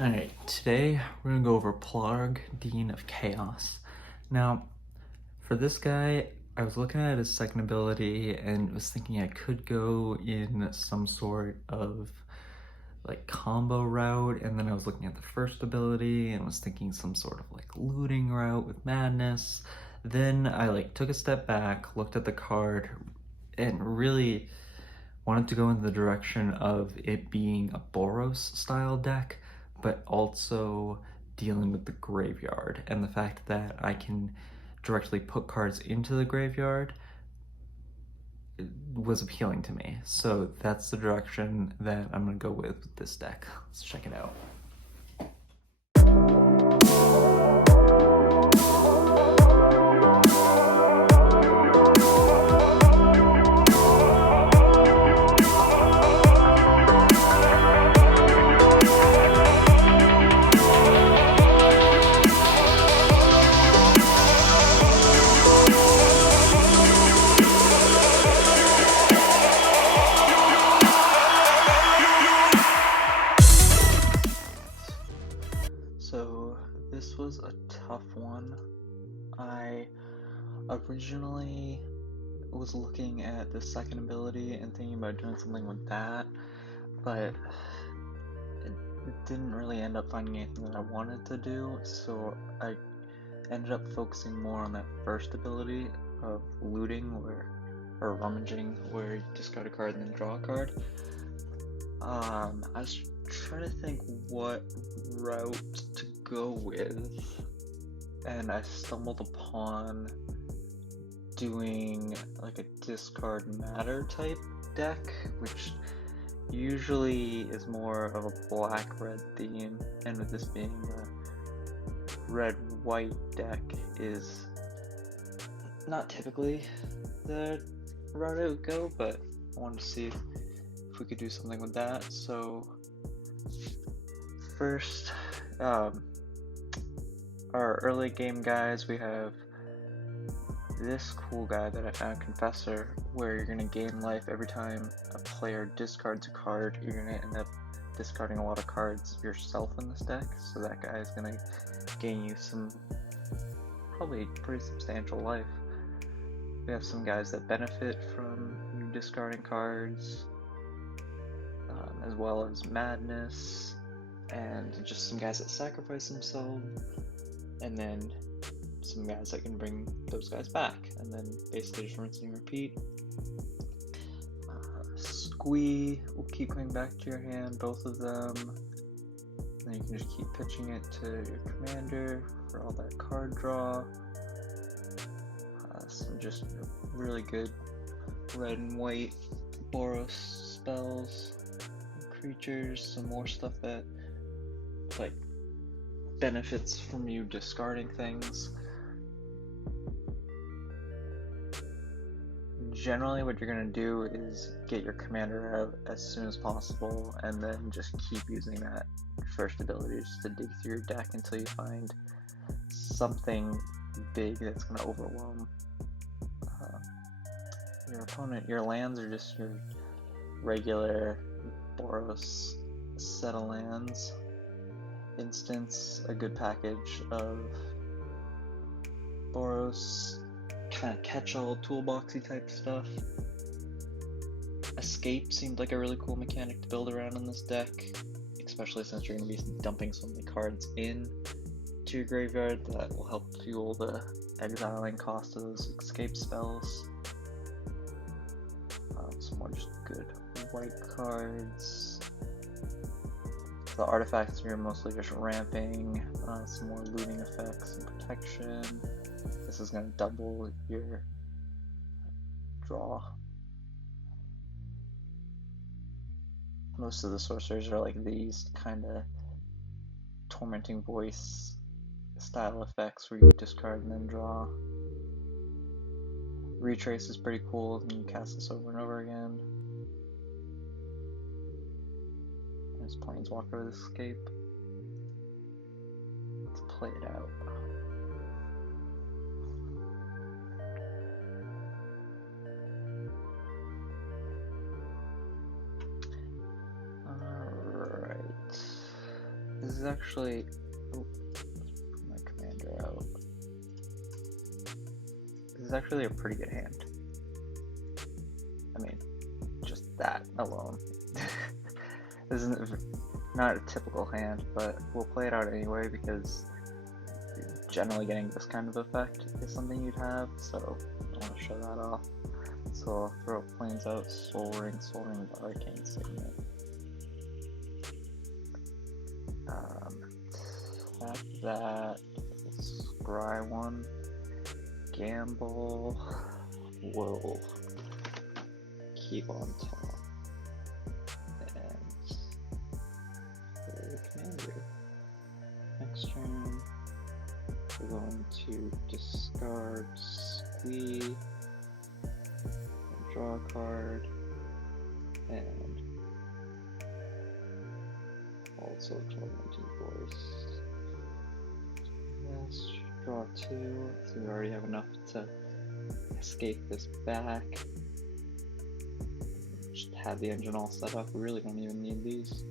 Alright, today we're gonna go over Plarg, Dean of Chaos. Now, for this guy, I was looking at his second ability and was thinking I could go in some sort of like combo route, and then I was looking at the first ability and was thinking some sort of like looting route with madness. Then I took a step back, looked at the card, and really wanted to go in the direction of it being a Boros style deck, but also dealing with the graveyard and the fact that I can directly put cards into the graveyard was appealing to me. So that's the direction that I'm gonna go with this deck. Let's check it out. So this was a tough one. I originally was looking at the second ability and thinking about doing something with that, but it didn't really end up finding anything that I wanted to do, so I ended up focusing more on that first ability of looting or rummaging, where you discard a card and then draw a card. I was trying to think what route to go with, and I stumbled upon doing like a discard matter type deck, which usually is more of a black-red theme, and with this being a red-white deck is not typically the route I would go, but I wanted to see if we could do something with that. So first, our early game guys, we have this cool guy that I found, Confessor, where you're going to gain life every time a player discards a card. You're going to end up discarding a lot of cards yourself in this deck, so that guy is going to gain you some probably pretty substantial life. We have some guys that benefit from you discarding cards, as well as madness, and just some guys that sacrifice themselves, and then some guys that can bring those guys back, and then basically just rinse and repeat. Squee will keep coming back to your hand, both of them. Then you can just keep pitching it to your commander for all that card draw. Some just really good red and white Boros spells, creatures, some more stuff that like benefits from you discarding things. Generally what you're going to do is get your commander out as soon as possible, and then just keep using that first ability just to dig through your deck until you find something big that's going to overwhelm your opponent. Your lands are just your regular Boros set of lands. Instance, a good package of Boros kind of catch-all toolboxy type stuff. Escape seemed like a really cool mechanic to build around in this deck, especially since you're going to be dumping so many cards in to your graveyard. That will help fuel the exiling cost of those escape spells. Some more just good white cards. The artifacts are mostly just ramping, some more looting effects and protection. This is going to double your draw. Most of the sorcerers are like these kind of tormenting voice style effects where you discard and then draw. Retrace is pretty cool, and you cast this over and over again. There's Planeswalker with Escape. Let's play it out. Alright. This is actually, oh, put my commander out. This is actually a pretty good hand. I mean, just that alone. This isn't not a typical hand, but we'll play it out anyway because generally getting this kind of effect is something you'd have, so I want to show that off. So I'll throw planes out, Soul Ring with Arcane Signet. Tap that, scry one, gamble, will keep on top, and play the commander. Next turn, we're going to discard Squee, and draw a card, and also Tormenting Voice. Yes, draw 2, so we already have enough to escape this back. Just have the engine all set up, we really don't even need these.